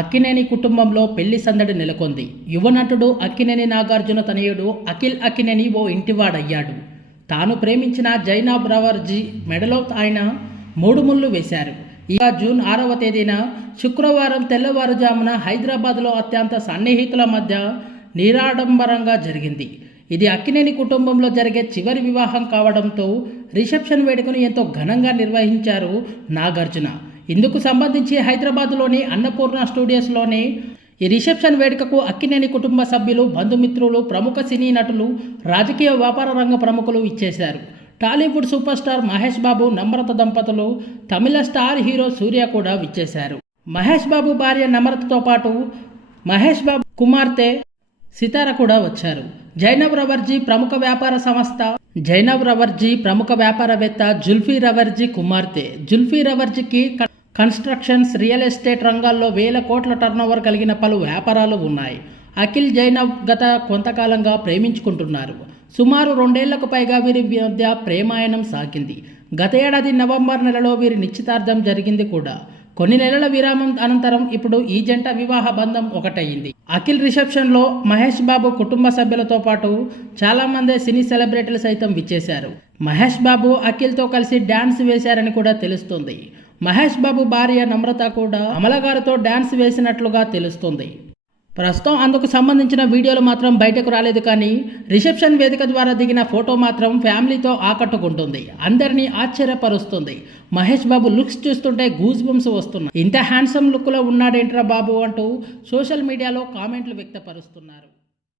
అక్కినేని కుటుంబంలో పెళ్ళి సందడి నెలకొంది. యువ నటుడు అక్కినేని నాగార్జున తనయుడు అఖిల్ అక్కినేని ఓ ఇంటివాడయ్యాడు. తాను ప్రేమించిన జైనా బ్రవర్జీ మెడలో ఆయన మూడు ముళ్ళు వేశారు. ఇక జూన్ ఆరవ తేదీన శుక్రవారం తెల్లవారుజామున హైదరాబాద్లో అత్యంత సన్నిహితుల మధ్య నిరాడంబరంగా జరిగింది. ఇది అక్కినేని కుటుంబంలో జరిగే చివరి వివాహం కావడంతో రిసెప్షన్ వేడుకను ఎంతో ఘనంగా నిర్వహించారు నాగార్జున. ఇందుకు సంబంధించి హైదరాబాద్లోని అన్నపూర్ణ స్టూడియోస్లోని ఈ రిసెప్షన్ వేడుకకు అక్కినేని కుటుంబ సభ్యులు బంధుమిత్రులు ప్రముఖ సినీ నటులు రాజకీయ వ్యాపార రంగ ప్రముఖులు ఇచ్చేశారు. టాలీవుడ్ సూపర్ స్టార్ మహేష్ బాబు నమ్రత దంపతులు తమిళ స్టార్ హీరో సూర్య కూడా విచ్చేశారు. మహేష్ బాబు భార్య నమ్రతతో పాటు మహేష్ బాబు కుమార్తె సితార కూడా వచ్చారు. జైనబ్ రవర్జీ ప్రముఖ వ్యాపార సంస్థ జైనబ్ రవర్జీ ప్రముఖ వ్యాపారవేత్త జుల్ఫీ రవర్జీ కుమార్తె. జుల్ఫీ రవర్జీకి కన్స్ట్రక్షన్స్ రియల్ ఎస్టేట్ రంగాల్లో వేల కోట్ల టర్నోవర్ కలిగిన పలు వ్యాపారాలు ఉన్నాయి. అఖిల్ జైనబ్ గత కొంతకాలంగా ప్రేమించుకుంటున్నారు. సుమారు రెండేళ్ళకు పైగా వీరి మధ్య ప్రేమాయణం సాగింది. గత ఏడాది నవంబర్ నెలలో వీరి నిశ్చితార్థం జరిగింది కూడా. కొన్ని నెలల విరామం అనంతరం ఇప్పుడు ఈ జంట వివాహ బంధం ఒకటయ్యింది అఖిల్ రిసెప్షన్లో మహేష్ బాబు కుటుంబ సభ్యులతో పాటు చాలామంది సినీ సెలబ్రిటీలు సైతం విచ్చేశారు. మహేష్ బాబు అఖిల్తో కలిసి డ్యాన్స్ వేశారని కూడా తెలుస్తుంది. మహేష్ బాబు భార్య నమ్రత కూడా అమల గారితో డ్యాన్స్ వేసినట్లుగా తెలుస్తుంది. ప్రస్తుతం అందుకు సంబంధించిన వీడియోలు మాత్రం బయటకు రాలేదు కానీ రిసెప్షన్ వేదిక ద్వారా దిగిన ఫోటో మాత్రం ఫ్యామిలీతో ఆకట్టుకుంటుంది. అందరినీ ఆశ్చర్యపరుస్తుంది. మహేష్ బాబు లుక్స్ చూస్తుంటే గూజ్ బంప్స్ వస్తున్నాయి. ఇంత హ్యాండ్సమ్ లుక్లో ఉన్నాడేంట్రా బాబు అంటూ సోషల్ మీడియాలో కామెంట్లు వ్యక్తపరుస్తున్నారు.